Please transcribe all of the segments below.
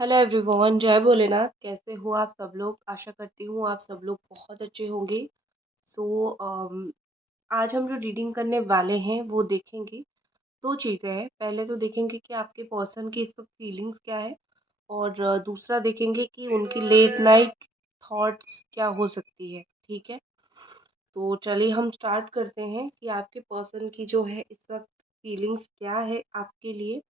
Hello everyone, जय भोलेनाथ। कैसे हो आप सब लोग? आशा करती हूँ आप सब लोग बहुत अच्छे होंगे। सो आज हम जो रीडिंग करने वाले हैं वो देखेंगे। दो चीज़ें हैं। पहले तो देखेंगे कि आपके पर्सन की इस वक्त फीलिंग्स क्या है, और दूसरा देखेंगे कि उनकी लेट नाइट थॉट्स क्या हो सकती है। ठीक है, तो चलिए हम स्टार्ट करते हैं कि आपके पर्सन की जो है इस वक्त फीलिंग्स क्या है आपके लिए।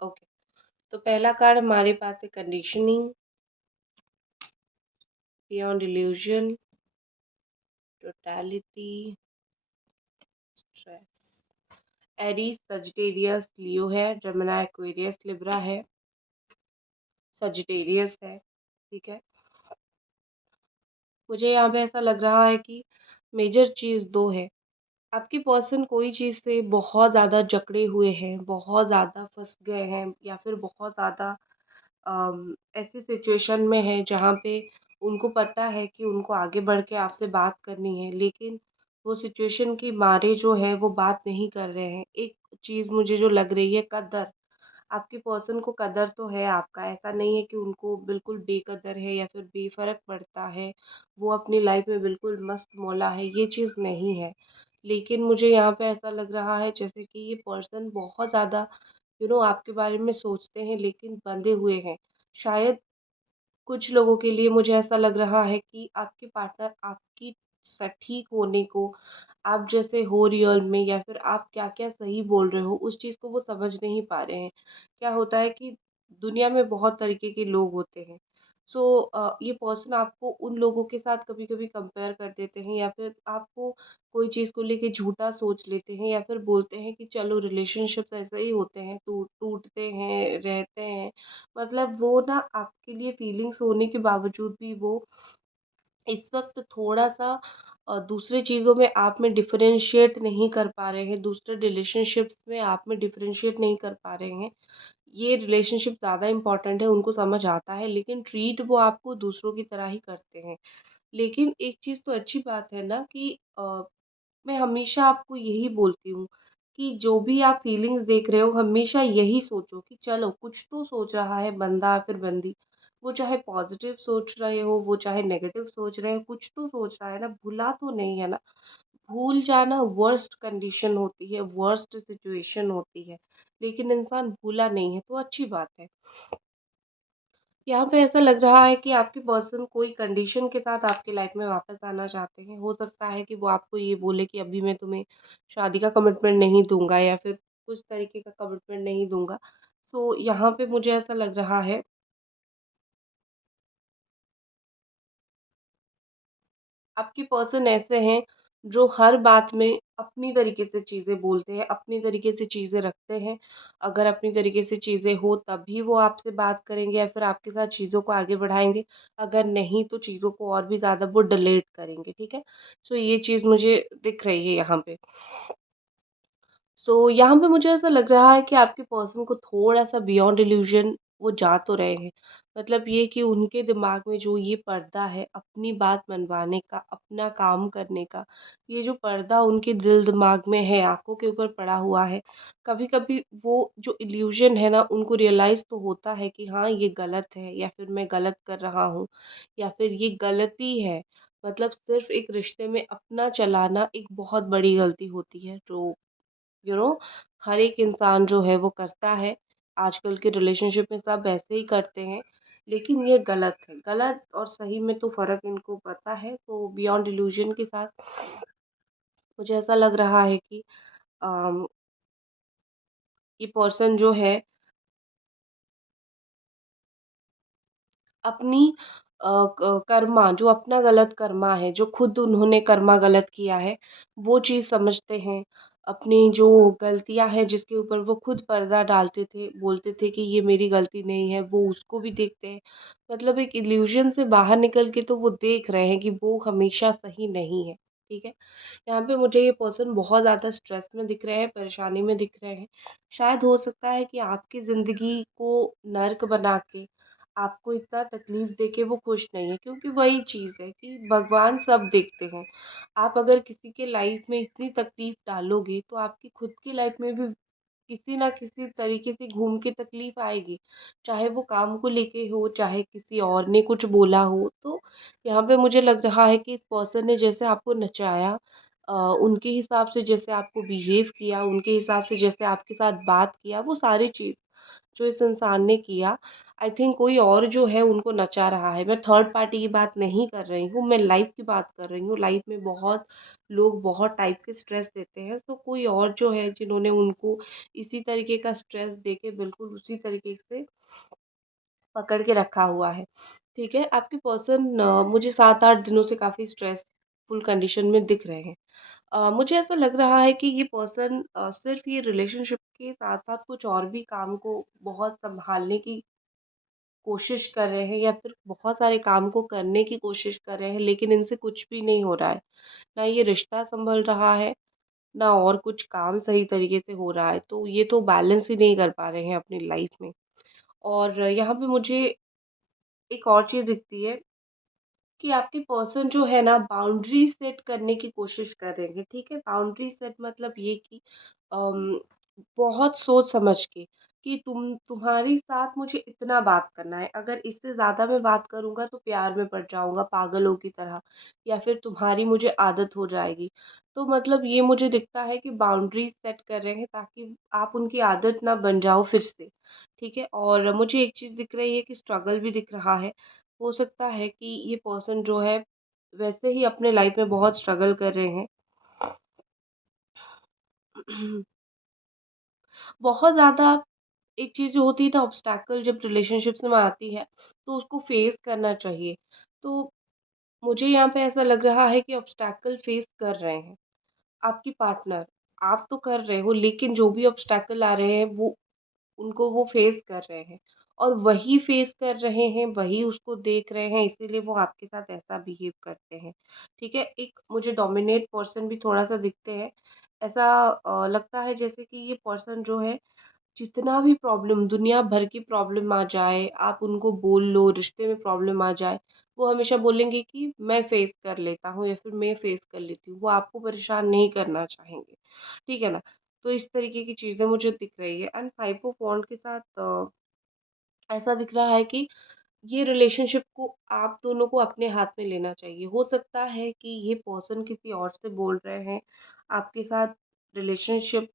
ओके, तो पहला कार्ड हमारे पास है conditioning, beyond illusion, totality, stress. Aries, Sagittarius, Leo है, जमिनी, एक्वेरियस, लिब्रा है, सजिटेरियस है। ठीक है, मुझे यहाँ पे ऐसा लग रहा है कि मेजर चीज़ दो है। आपके पर्सन कोई चीज़ से बहुत ज़्यादा जकड़े हुए हैं, बहुत ज़्यादा फंस गए हैं, या फिर बहुत ज़्यादा ऐसी सिचुएशन में है जहाँ पे उनको पता है कि उनको आगे बढ़ के आपसे बात करनी है, लेकिन वो सिचुएशन के मारे जो है वो बात नहीं कर रहे हैं। एक चीज़ मुझे जो लग रही है, कदर। आपके पर्सन को कदर तो है आपका, ऐसा नहीं है कि उनको बिल्कुल बेकदर है या फिर बेफ़र्क पड़ता है, वो अपनी लाइफ में बिल्कुल मस्त मौला है, ये चीज़ नहीं है। लेकिन मुझे यहाँ पे ऐसा लग रहा है जैसे कि ये पर्सन बहुत ज़्यादा आपके बारे में सोचते हैं, लेकिन बंधे हुए हैं। शायद कुछ लोगों के लिए मुझे ऐसा लग रहा है कि आपके पार्टनर आपकी सटीक होने को, आप जैसे हो रियल में, या फिर आप क्या-क्या सही बोल रहे हो, उस चीज़ को वो समझ नहीं पा रहे हैं। क्या होता है कि दुनिया में बहुत तरीके के लोग होते हैं। सो ये पर्सन आपको उन लोगों के साथ कभी-कभी कंपेयर कर देते हैं, या फिर आपको कोई चीज़ को लेके झूठा सोच लेते हैं, या फिर बोलते हैं कि चलो रिलेशनशिप्स ऐसे ही होते हैं, टूटते हैं, रहते हैं। मतलब वो ना आपके लिए फीलिंग्स होने के बावजूद भी वो इस वक़्त थोड़ा-सा दूसरी चीज़ों में आप में डिफ़रेंशिएट नहीं कर पा रहे हैं, दूसरे रिलेशनशिप्स में आप में डिफ़रेंशिएट नहीं कर पा रहे हैं। ये रिलेशनशिप ज़्यादा इम्पोर्टेंट है, उनको समझ आता है, लेकिन ट्रीट वो आपको दूसरों की तरह ही करते हैं। लेकिन एक चीज़ तो अच्छी बात है ना कि मैं हमेशा आपको यही बोलती हूँ कि जो भी आप फीलिंग्स देख रहे हो, हमेशा यही सोचो कि चलो कुछ तो सोच रहा है बंदा या फिर बंदी। वो चाहे पॉजिटिव सोच रहे हो, वो चाहे नेगेटिव सोच रहे हो, कुछ तो सोच रहा है ना, भुला तो नहीं है ना। भूल जाना वर्स्ट कंडीशन होती है, वर्स्ट सिचुएशन होती है, लेकिन इंसान भूला नहीं है, तो अच्छी बात है। यहाँ पे ऐसा लग रहा है कि आपके पर्सन कोई कंडीशन के साथ आपकी लाइफ में वापस आना चाहते हैं। हो सकता है कि वो आपको ये बोले कि अभी मैं तुम्हें शादी का कमिटमेंट नहीं दूँगा, या फिर कुछ तरीके का कमिटमेंट नहीं दूँगा। सो यहाँ पे मुझे ऐसा लग रहा है, आपके पर्सन ऐसे हैं जो हर बात में अपनी तरीके से चीज़ें बोलते हैं, अपनी तरीके से चीज़ें रखते हैं। अगर अपनी तरीके से चीज़ें हो तभी वो आपसे बात करेंगे, या फिर आपके साथ चीज़ों को आगे बढ़ाएँगे। अगर नहीं तो चीज़ों को और भी ज़्यादा वो डिलेट करेंगे, ठीक है? सो ये चीज़ मुझे दिख रही है यहाँ पे। सो यहाँ पे मुझे ऐसा लग रहा है कि आपके पर्सन को थोड़ा-सा बियॉन्ड इल्यूज़न वो जा तो रहे हैं। मतलब ये कि उनके दिमाग में जो ये पर्दा है अपनी बात मनवाने का, अपना काम करने का, ये जो पर्दा उनके दिल-दिमाग में है, आँखों के ऊपर पड़ा हुआ है, कभी-कभी वो जो इल्यूज़न है ना, उनको रियलाइज़ तो होता है कि हाँ, ये गलत है, या फिर मैं गलत कर रहा हूँ, या फिर ये गलती है। मतलब सिर्फ़ एक रिश्ते में अपना चलाना एक बहुत बड़ी गलती होती है, जो यू नो हर एक इंसान जो है वो करता है। आजकल के रिलेशनशिप में सब ऐसे ही करते हैं, लेकिन ये गलत है। गलत और सही में तो फ़र्क इनको पता है। तो बियॉन्ड इल्यूज़न के साथ मुझे ऐसा लग रहा है कि अम, ये पर्सन जो है अपनी कर्मा, जो अपना गलत कर्मा है, जो खुद उन्होंने कर्मा गलत किया है, वो चीज़ समझते हैं। अपनी जो गलतियाँ हैं जिसके ऊपर वो खुद पर्दा डालते थे, बोलते थे कि ये मेरी गलती नहीं है, वो उसको भी देखते हैं। मतलब एक इल्यूज़न से बाहर निकल के तो वो देख रहे हैं कि वो हमेशा सही नहीं है, ठीक है? यहाँ पे मुझे ये पर्सन बहुत ज़्यादा स्ट्रेस में दिख रहे हैं, परेशानी में दिख रहे हैं। शायद हो सकता है कि आपकी ज़िंदगी को नर्क बना के, आपको इतना तकलीफ़ दे के वो खुश नहीं है, क्योंकि वही चीज़ है कि भगवान सब देखते हैं। आप अगर किसी के लाइफ़ में इतनी तकलीफ़ डालोगे, तो आपकी खुद की लाइफ़ में भी किसी न किसी तरीके से घूम के तकलीफ़ आएगी। चाहे वो काम को लेके हो, चाहे किसी और ने कुछ बोला हो। तो यहाँ पे मुझे लग रहा है कि इस पर्सन ने जैसे आपको नचाया, उनके हिसाब से जैसे आपको बिहेव किया, उनके हिसाब से जैसे आपके साथ बात किया, वो सारी चीज़ जो इस इंसान ने किया, आई थिंक कोई और जो है उनको नचा रहा है। मैं थर्ड पार्टी की बात नहीं कर रही हूँ, मैं लाइफ़ की बात कर रही हूँ। लाइफ़ में बहुत लोग बहुत टाइप के स्ट्रेस देते हैं, तो कोई और जो है जिन्होंने उनको इसी तरीके का स्ट्रेस देके बिल्कुल उसी तरीके से पकड़ के रखा हुआ है। ठीक है? आपके पर्सन मुझे 7-8 दिनों से काफ़ी स्ट्रेसफुल कंडीशन में दिख रहे हैं। मुझे ऐसा लग रहा है कि ये पर्सन सिर्फ़ ये रिलेशनशिप के साथ-साथ कुछ और भी काम को बहुत सँभालने की कोशिश कर रहे हैं, या फिर बहुत सारे काम को करने की कोशिश कर रहे हैं, लेकिन इनसे कुछ भी नहीं हो रहा है। ना ये रिश्ता सँभल रहा है, ना और कुछ काम सही तरीके से हो रहा है। तो ये तो बैलेंस ही नहीं कर पा रहे हैं अपनी लाइफ़ में। और यहाँ पे मुझे एक और चीज़ दिखती है कि आपके पर्सन जो है ना, बाउंड्री सेट करने की कोशिश कर रहे हैं, ठीक है? बाउंड्री सेट मतलब ये कि अम, बहुत सोच समझ के कि तुम्हारे साथ मुझे इतना बात करना है, अगर इससे ज़्यादा मैं बात करूँगा तो प्यार में पड़ जाऊँगा पागलों की तरह, या फिर तुम्हारी मुझे आदत हो जाएगी। तो मतलब ये मुझे दिखता है कि बाउंड्रीज़ सेट कर रहे हैं ताकि आप उनकी आदत ना बन जाओ फिर से, ठीक है? और मुझे एक चीज़ दिख रही है कि स्ट्रगल भी दिख रहा है। हो सकता है कि ये पर्सन जो है वैसे ही अपने लाइफ में बहुत स्ट्रगल कर रहे हैं। बहुत ज़्यादा एक चीज़ जो होती है ना, ऑब्स्टैकल जब रिलेशनशिप्स में आती है, तो उसको फेस करना चाहिए। तो मुझे यहाँ पे ऐसा लग रहा है कि ऑब्स्टैकल फेस कर रहे हैं आपकी पार्टनर। आप तो कर रहे हो, लेकिन जो भी ऑब्स्टैकल आ रहे हैं वो उनको वो फेस कर रहे हैं, और वही फेस कर रहे हैं, वही उसको देख रहे हैं, इसीलिए वो आपके साथ ऐसा बिहेव करते हैं। ठीक है? एक मुझे डोमिनेट पर्सन भी थोड़ा-सा दिखते हैं। ऐसा लगता है जैसे कि ये पर्सन जो है, जितना भी प्रॉब्लम, दुनिया भर की प्रॉब्लम आ जाए, आप उनको बोल लो, रिश्ते में प्रॉब्लम आ जाए, वो हमेशा बोलेंगे कि मैं फेस कर लेता हूँ, या फिर मैं फेस कर लेती हूँ। वो आपको परेशान नहीं करना चाहेंगे। ठीक है ना? तो इस तरीके की चीज़ें मुझे दिख रही है। एंड 5 ऑफ वॉन्ड के साथ ऐसा दिख रहा है कि ये रिलेशनशिप को आप दोनों को अपने हाथ में लेना चाहिए। हो सकता है कि ये पर्सन किसी और से बोल रहे हैं आपके साथ रिलेशनशिप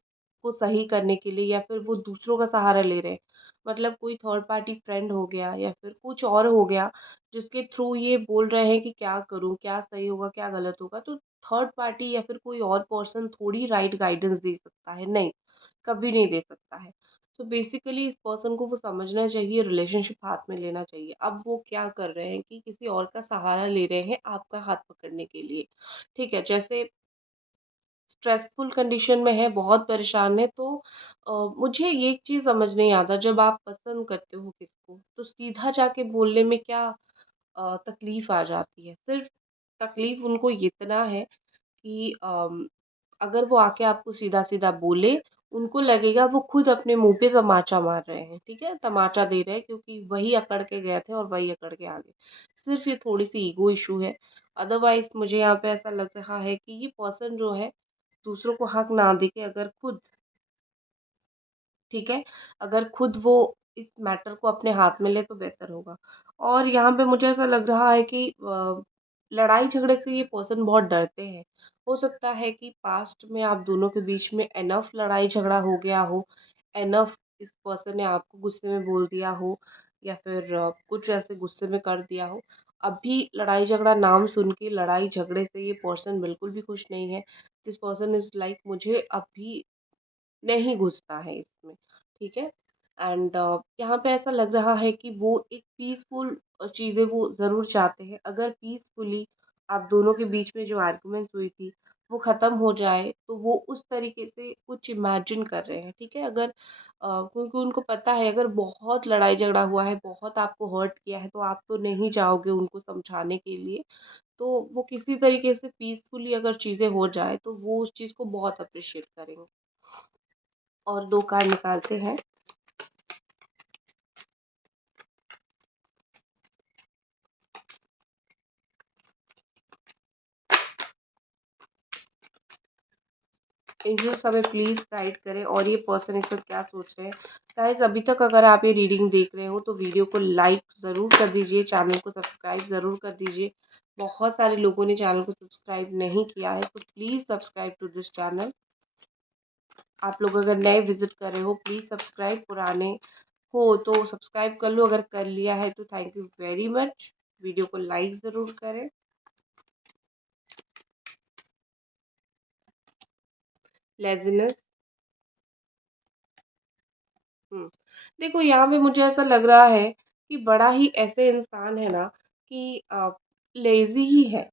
को सही करने के लिए, या फिर वो दूसरों का सहारा ले रहे हैं। मतलब कोई थर्ड पार्टी फ्रेंड हो गया, या फिर कुछ और हो गया, जिसके थ्रू ये बोल रहे हैं कि क्या करूँ, क्या सही होगा, क्या गलत होगा। तो थर्ड पार्टी या फिर कोई और पर्सन थोड़ी राइट गाइडेंस दे सकता है, नहीं, कभी नहीं दे सकता है। तो बेसिकली इस पर्सन को वो समझना चाहिए, रिलेशनशिप हाथ में लेना चाहिए। अब वो क्या कर रहे हैं कि किसी और का सहारा ले रहे हैं आपका हाथ पकड़ने के लिए। ठीक है? जैसे स्ट्रेसफुल कंडीशन में है, बहुत परेशान है, तो मुझे ये एक चीज़ समझ नहीं आता, जब आप पसंद करते हो किसको, तो सीधा जाके बोलने में क्या तकलीफ़ आ जाती है। सिर्फ़ तकलीफ़ उनको इतना है कि अगर वो आके आपको सीधा-सीधा बोले, उनको लगेगा वो खुद अपने मुँह पे तमाचा मार रहे हैं, ठीक है? तमाचा दे रहे हैं, क्योंकि वही अकड़ के गए थे और वही अकड़ के आ गए। सिर्फ़ ये थोड़ी-सी ईगो इश्यू है। अदरवाइज़ मुझे यहाँ पे ऐसा लग रहा है कि ये पर्सन जो है, दूसरों को हक ना दे के अगर खुद, ठीक है? अगर खुद वो इस मैटर को अपने हाथ में ले तो बेहतर होगा। और यहाँ पे मुझे ऐसा लग रहा है कि लड़ाई झगड़े से ये पर्सन बहुत डरते हैं। हो सकता है कि पास्ट में आप दोनों के बीच में इनफ लड़ाई झगड़ा हो गया हो, इनफ इस पर्सन ने आपको गुस्से में बोल दिया हो, या फिर कुछ ऐसे गुस्से में कर दिया हो। अभी लड़ाई झगड़ा नाम सुन के लड़ाई झगड़े से ये पर्सन बिल्कुल भी खुश नहीं है। दिस पर्सन इज़ लाइक मुझे अभी नहीं घुसता है इसमें, ठीक है? एंड यहाँ पे ऐसा लग रहा है कि वो एक पीसफुल चीज़ें वो ज़रूर चाहते हैं। अगर पीसफुली आप दोनों के बीच में जो आर्गुमेंट्स हुई थी, वो ख़त्म हो जाए, तो वो उस तरीके से कुछ इमेजिन कर रहे हैं, ठीक है? अगर क्योंकि उनको पता है अगर बहुत लड़ाई झगड़ा हुआ है, बहुत आपको हर्ट किया है, तो आप तो नहीं जाओगे उनको समझाने के लिए। तो वो किसी तरीके से पीसफुली अगर चीज़ें हो जाए, तो वो उस चीज़ को बहुत अप्रिशिएट करेंगे। और 2 कार्ड निकालते हैं। एंजल्स हमें प्लीज़ गाइड करें और ये पर्सन इस वक़्त क्या सोच रहे हैं। गाइस अभी तक अगर आप ये रीडिंग देख रहे हो तो वीडियो को लाइक ज़रूर कर दीजिए, चैनल को सब्सक्राइब ज़रूर कर दीजिए। बहुत सारे लोगों ने चैनल को सब्सक्राइब नहीं किया है, तो please subscribe to this channel. आप लोग अगर नए विज़िट कर रहे हो प्लीज़ सब्सक्राइब, पुराने हो तो सब्सक्राइब कर लो, अगर कर लिया है तो thank you very much. Video को लाइक ज़रूर करें। लेज़ीनेस। हुँ। देखो यहाँ पे मुझे ऐसा लग रहा है कि बड़ा ही ऐसे इंसान है ना कि लेज़ी ही है।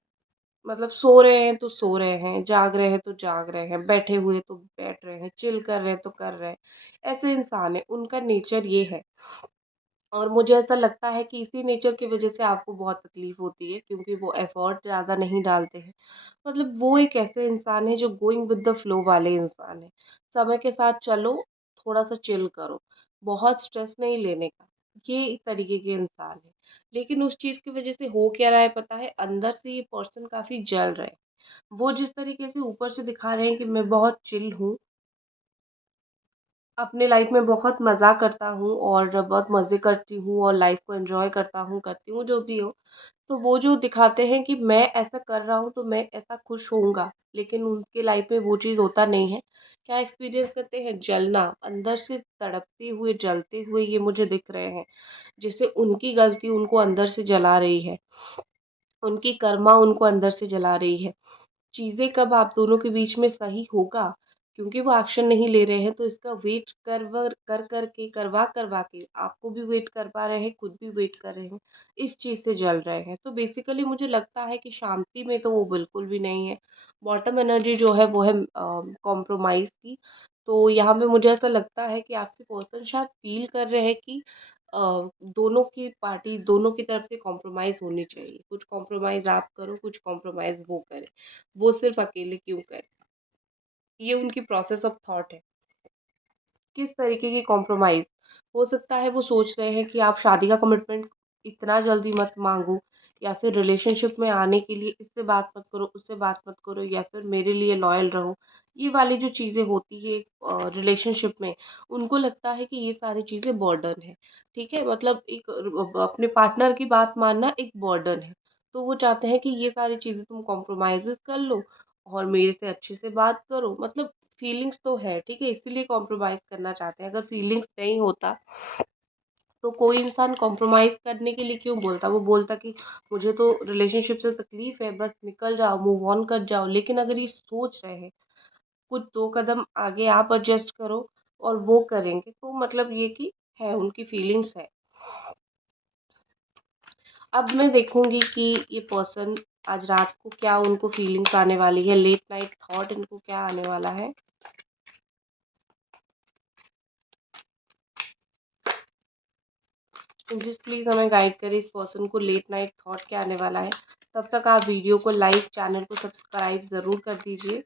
मतलब सो रहे हैं तो सो रहे हैं, जाग रहे हैं तो जाग रहे हैं, बैठे हुए तो बैठ रहे हैं, चिल कर रहे हैं तो कर रहे हैं। ऐसे इंसान हैं, उनका नेचर ये है। और मुझे ऐसा लगता है कि इसी नेचर की वज़ह से आपको बहुत तकलीफ़ होती है क्योंकि वो एफ़र्ट ज़्यादा नहीं डालते हैं। मतलब वो एक ऐसे इंसान है जो गोइंग विद द फ्लो वाले इंसान हैं। समय के साथ चलो, थोड़ा-सा चिल करो, बहुत स्ट्रेस नहीं लेने का, ये एक तरीके के इंसान हैं। लेकिन उस चीज़ की वज़ह से हो क्या रहा है पता है? अंदर से ये पर्सन काफ़ी जल रहे हैं। वो जिस तरीके से ऊपर से दिखा रहे हैं कि मैं बहुत चिल हूँ, अपने लाइफ में बहुत मज़ा करता हूँ और बहुत मज़े करती हूँ और लाइफ को एन्जॉय करती हूँ, जो भी हो। तो वो जो दिखाते हैं कि मैं ऐसा कर रहा हूँ, तो मैं ऐसा खुश होऊँगा, लेकिन उनके लाइफ में वो चीज़ होता नहीं है। क्या एक्सपीरियंस करते हैं? जलना, अंदर से तड़पते हुए, जलते हुए ये मुझे दिख रहे हैं। जैसे उनकी गलती उनको अंदर से जला रही है, उनकी कर्मा उनको अंदर से जला रही है। चीज़ें कब आप दोनों के बीच में सही होगा, क्योंकि वो एक्शन नहीं ले रहे हैं तो इसका वेट कर करवा करवा के आपको भी वेट कर पा रहे हैं, खुद भी वेट कर रहे हैं, इस चीज़ से जल रहे हैं। तो बेसिकली मुझे लगता है कि शांति में तो वो बिल्कुल भी नहीं है। बॉटम एनर्जी जो है वो है कॉम्प्रोमाइज़ की। तो यहाँ पे मुझे ऐसा लगता है कि आपके पर्सन शायद फ़ील कर रहे हैं कि दोनों की पार्टी, दोनों की तरफ से कॉम्प्रोमाइज़ होनी चाहिए। कुछ कॉम्प्रोमाइज़ आप करो, कुछ कॉम्प्रोमाइज़ वो करे। वो सिर्फ़ अकेले क्यों करे? ये उनकी प्रोसेस ऑफ थॉट है। किस तरीके की कॉम्प्रोमाइज़? हो सकता है वो सोच रहे हैं कि आप शादी का कमिटमेंट इतना जल्दी मत माँगो या फिर रिलेशनशिप में आने के लिए इससे बात मत करो, उससे बात मत करो या फिर मेरे लिए लॉयल रहो। ये वाली जो चीज़ें होती है रिलेशनशिप में, उनको लगता है कि ये सारी चीज़ें बर्डन है, ठीक है? मतलब एक अपने पार्टनर की बात मानना एक बर्डन है। तो वो चाहते हैं कि ये सारी चीज़ें तुम कॉम्प्रोमाइज़ेज़ कर लो और मेरे से अच्छे से बात करो। मतलब फीलिंग्स तो है, ठीक है? इसीलिए कॉम्प्रोमाइज़ करना चाहते हैं। अगर फीलिंग्स नहीं होता, तो कोई इंसान कॉम्प्रोमाइज़ करने के लिए क्यों बोलता? वो बोलता कि मुझे तो रिलेशनशिप से तकलीफ़ है, बस निकल जाओ, मूव ऑन कर जाओ। लेकिन अगर ये सोच रहे हैं, कुछ 2 कदम आगे आप एडजस्ट करो और वो करेंगे, तो मतलब ये कि है, उनकी फीलिंग्स है। अब मैं देखूँगी कि ये पर्सन आज रात को क्या उनको फीलिंग्स आने वाली है, लेट नाइट थॉट इनको क्या आने वाला है। जिस प्लीज़ हमें गाइड करें इस पर्सन को लेट नाइट थॉट क्या आने वाला है। तब तक आप वीडियो को लाइक, चैनल को सब्सक्राइब ज़रूर कर दीजिए।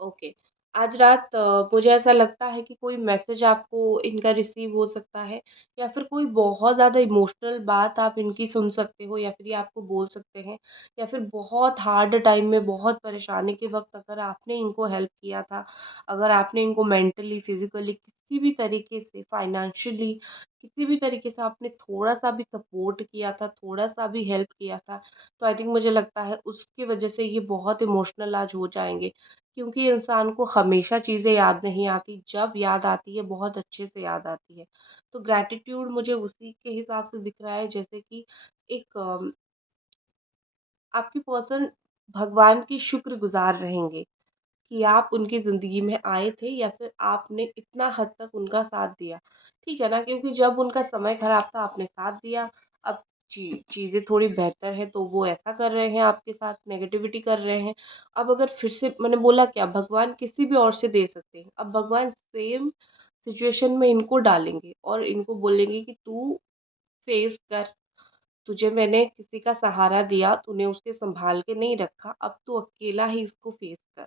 ओके। आज रात मुझे ऐसा लगता है कि कोई मैसेज आपको इनका रिसीव हो सकता है या फिर कोई बहुत ज़्यादा इमोशनल बात आप इनकी सुन सकते हो या फिर ये आपको बोल सकते हैं या फिर बहुत हार्ड टाइम में, बहुत परेशानी के वक़्त अगर आपने इनको हेल्प किया था, अगर आपने इनको मेंटली, फिज़िकली किसी भी तरीके से, फाइनेंशियली किसी भी तरीके से आपने थोड़ा-सा भी सपोर्ट किया था, थोड़ा-सा भी हेल्प किया था, तो आई थिंक मुझे लगता है उसकी वज़ह से ये बहुत इमोशनल आज हो जाएँगे। क्योंकि इंसान को हमेशा चीज़ें याद नहीं आती, जब याद आती है बहुत अच्छे से याद आती है। तो ग्रैटिट्यूड मुझे उसी के हिसाब से दिख रहा है जैसे कि एक आपकी पर्सन भगवान की शुक्रगुज़ार रहेंगे कि आप उनकी ज़िंदगी में आए थे या फिर आपने इतना हद तक उनका साथ दिया। ठीक है ना? क्योंकि जब उनका समय खराब था आपने साथ दिया, अब चीज़ें थोड़ी बेहतर हैं तो वो ऐसा कर रहे हैं आपके साथ, नेगेटिविटी कर रहे हैं। अब अगर फिर से मैंने बोला क्या, भगवान किसी भी और से दे सकते हैं। अब भगवान सेम सिचुएशन में इनको डालेंगे और इनको बोलेंगे कि तू फेस कर, तुझे मैंने किसी का सहारा दिया, तूने उसे सँभाल के नहीं रखा, अब तू अकेला ही इसको फेस कर।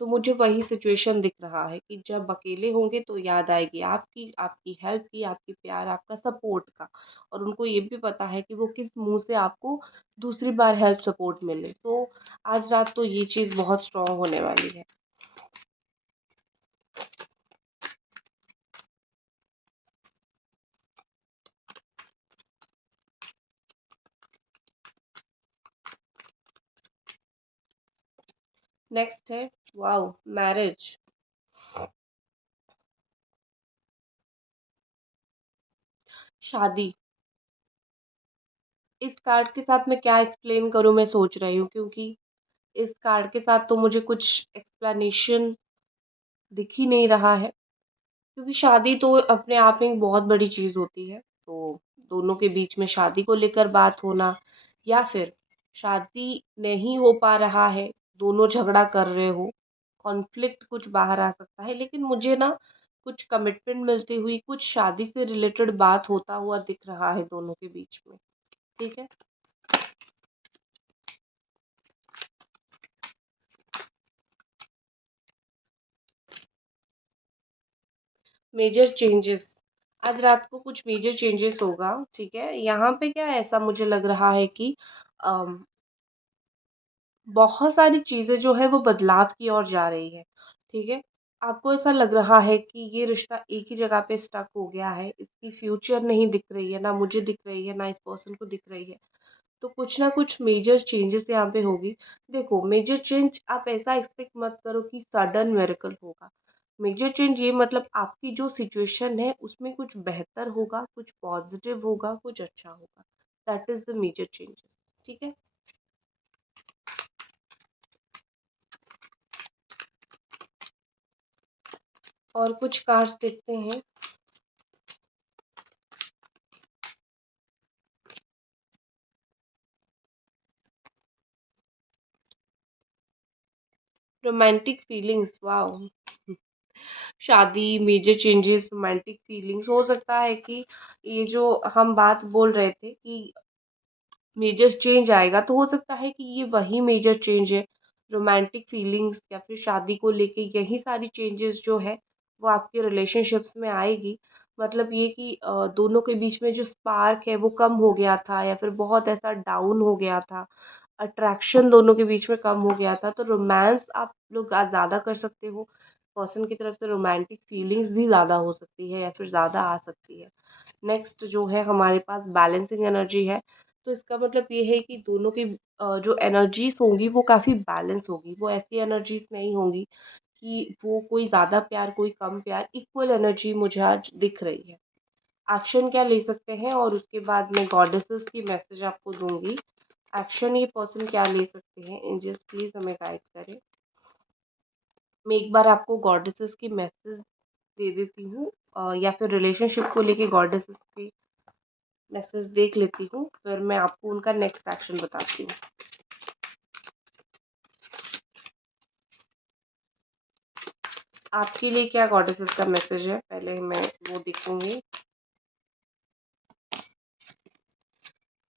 तो मुझे वही सिचुएशन दिख रहा है कि जब अकेले होंगे तो याद आएगी आपकी, आपकी हेल्प की, आपकी प्यार, आपका सपोर्ट का, और उनको ये भी पता है कि वो किस मुँह से आपको दूसरी बार हेल्प सपोर्ट मिले। तो आज रात तो ये चीज़ बहुत स्ट्रॉन्ग होने वाली है। नेक्स्ट है, वाओ! मैरिज। शादी। इस कार्ड के साथ मैं क्या एक्सप्लेन करूँ मैं सोच रही हूँ, क्योंकि इस कार्ड के साथ तो मुझे कुछ एक्सप्लेनेशन दिख ही नहीं रहा है, क्योंकि शादी तो अपने आप में एक बहुत बड़ी चीज़ होती है। तो दोनों के बीच में शादी को लेकर बात होना, या फिर शादी नहीं हो पा रहा है, दोनों झगड़ा कर रहे हो, कॉन्फ्लिक्ट कुछ बाहर आ सकता है। लेकिन मुझे ना कुछ कमिटमेंट मिलती हुई, कुछ शादी से रिलेटेड बात होता हुआ दिख रहा है दोनों के बीच में। ठीक है? Major changes. आज रात को कुछ मेजर चेंजेस होगा, ठीक है? यहाँ पे क्या ऐसा मुझे लग रहा है कि अम, बहुत सारी चीज़ें जो है वो बदलाव की ओर जा रही है, ठीक है? आपको ऐसा लग रहा है कि ये रिश्ता एक ही जगह पे स्टक हो गया है, इसकी फ्यूचर नहीं दिख रही है, ना मुझे दिख रही है, ना इस पर्सन को दिख रही है। तो कुछ ना कुछ मेजर चेंजेस यहाँ पे होगी। देखो, मेजर चेंज आप ऐसा एक्सपेक्ट मत करो कि सडन मिरेकल होगा। मेजर चेंज ये मतलब आपकी जो सिचुएशन है उसमें कुछ बेहतर होगा, कुछ पॉजिटिव होगा, कुछ अच्छा होगा। That is the major changes. ठीक है? और कुछ कार्ड्स देखते हैं। Romantic feelings, wow! शादी, मेजर चेंजेस, रोमांटिक फीलिंग्स, हो सकता है कि ये जो हम बात बोल रहे थे कि मेजर चेंज आएगा, तो हो सकता है कि ये वही मेजर चेंज है। रोमांटिक फीलिंग्स या फिर शादी को लेके यही सारी चेंजेस जो है वो आपके रिलेशनशिप्स में आएगी। मतलब ये कि दोनों के बीच में जो स्पार्क है वो कम हो गया था, या फिर बहुत ऐसा डाउन हो गया था, अट्रैक्शन दोनों के बीच में कम हो गया था, तो रोमांस आप लोग ज़्यादा कर सकते हो। पर्सन की तरफ से रोमांटिक फीलिंग्स भी ज़्यादा हो सकती है या फिर ज़्यादा आ सकती है। नेक्स्ट जो है हमारे पास बैलेंसिंग एनर्जी है। तो इसका मतलब ये है कि दोनों की जो एनर्जीज़ होंगी वो काफ़ी बैलेंस होगी। वो ऐसी एनर्जीज़ नहीं होंगी कि वो कोई ज़्यादा प्यार, कोई कम प्यार, इक्वल एनर्जी मुझे आज दिख रही है। एक्शन क्या ले सकते हैं, और उसके बाद मैं गॉडेसेस की मैसेज आपको दूँगी। एक्शन ये पर्सन क्या ले सकते हैं, एंजल्स प्लीज़ हमें गाइड करें। मैं एक बार आपको गॉडेसेस की मैसेज दे देती हूँ, या फिर रिलेशनशिप को लेके गॉडेसेस की मैसेज देख लेती हूँ, फिर मैं आपको उनका नेक्स्ट एक्शन बताती हूँ। आपके लिए क्या गॉडेसेस का मैसेज है, पहले मैं वो देखूँगी।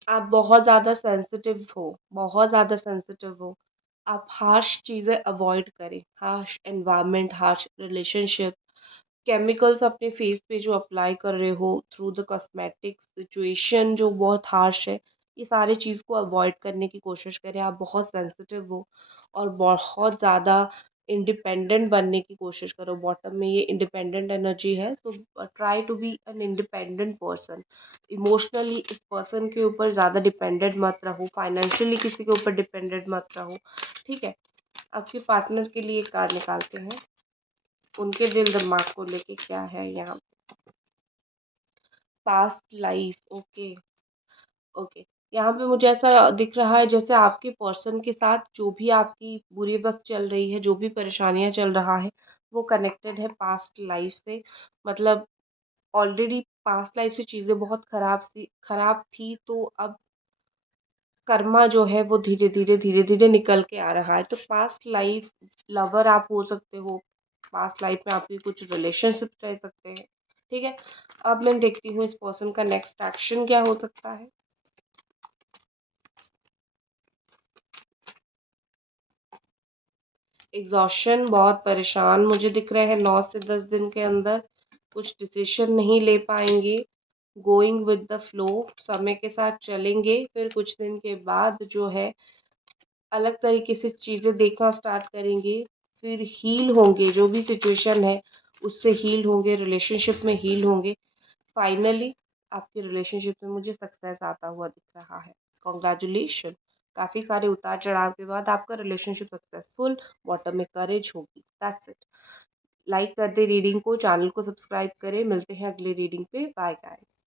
आप बहुत ज़्यादा सेंसिटिव हो, बहुत ज़्यादा सेंसिटिव हो। आप हार्श चीज़ें अवॉइड करें, harsh environment, harsh relationship, chemicals अपने फेस पे जो अप्लाई कर रहे हो थ्रू द कॉस्मेटिक्स, सिचुएशन जो बहुत हार्श है, ये सारी चीज़ को अवॉइड करने की कोशिश करें। आप बहुत सेंसिटिव हो और बहुत ज़्यादा इंडिपेंडेंट बनने की कोशिश करो। बॉटम में ये इंडिपेंडेंट एनर्जी है, so try to be an independent person. Emotionally इस पर्सन के ऊपर ज़्यादा डिपेंडेंट मत रहो, फाइनेंशियली किसी के ऊपर डिपेंडेंट मत रहो। ठीक है? आपके पार्टनर के लिए एक कार्ड निकालते हैं। उनके दिल दिमाग को लेके क्या है यहाँ। Past life, okay, okay. यहाँ पे मुझे ऐसा दिख रहा है जैसे आपके पर्सन के साथ जो भी आपकी बुरी वक्त चल रही है, जो भी परेशानियाँ चल रहा है, वो कनेक्टेड है पास्ट लाइफ से। मतलब ऑलरेडी पास्ट लाइफ से चीज़ें बहुत खराब थी, तो अब कर्मा जो है वो धीरे-धीरे निकल के आ रहा है। तो पास्ट लाइफ लवर आप हो सकते हो, पास्ट लाइफ में आपके कुछ रिलेशनशिप रह सकते हैं, ठीक है? अब मैं देखती हूँ इस पर्सन का नेक्स्ट एक्शन क्या हो सकता है। एग्ज़ॉशन, बहुत परेशान मुझे दिख रहे हैं 9 से 10 दिन के अंदर, कुछ डिसीज़न नहीं ले पाएँगे, गोइंग विद द फ्लो, समय के साथ चलेंगे, फिर कुछ दिन के बाद जो है अलग तरीके से चीज़ें देखना स्टार्ट करेंगे, फिर हील होंगे, जो भी सिचुएशन है उससे हील होंगे, रिलेशनशिप में हील होंगे। फाइनली आपके रिलेशनशिप में मुझे सक्सेस आता हुआ दिख रहा है। कांग्रेचुलेशन, काफ़ी सारे उतार चढ़ाव के बाद आपका रिलेशनशिप सक्सेसफुल, बॉटम में करेज होगी। That's it. लाइक कर दे रीडिंग को, चैनल को सब्सक्राइब करें। मिलते हैं अगली रीडिंग पे। Bye guys.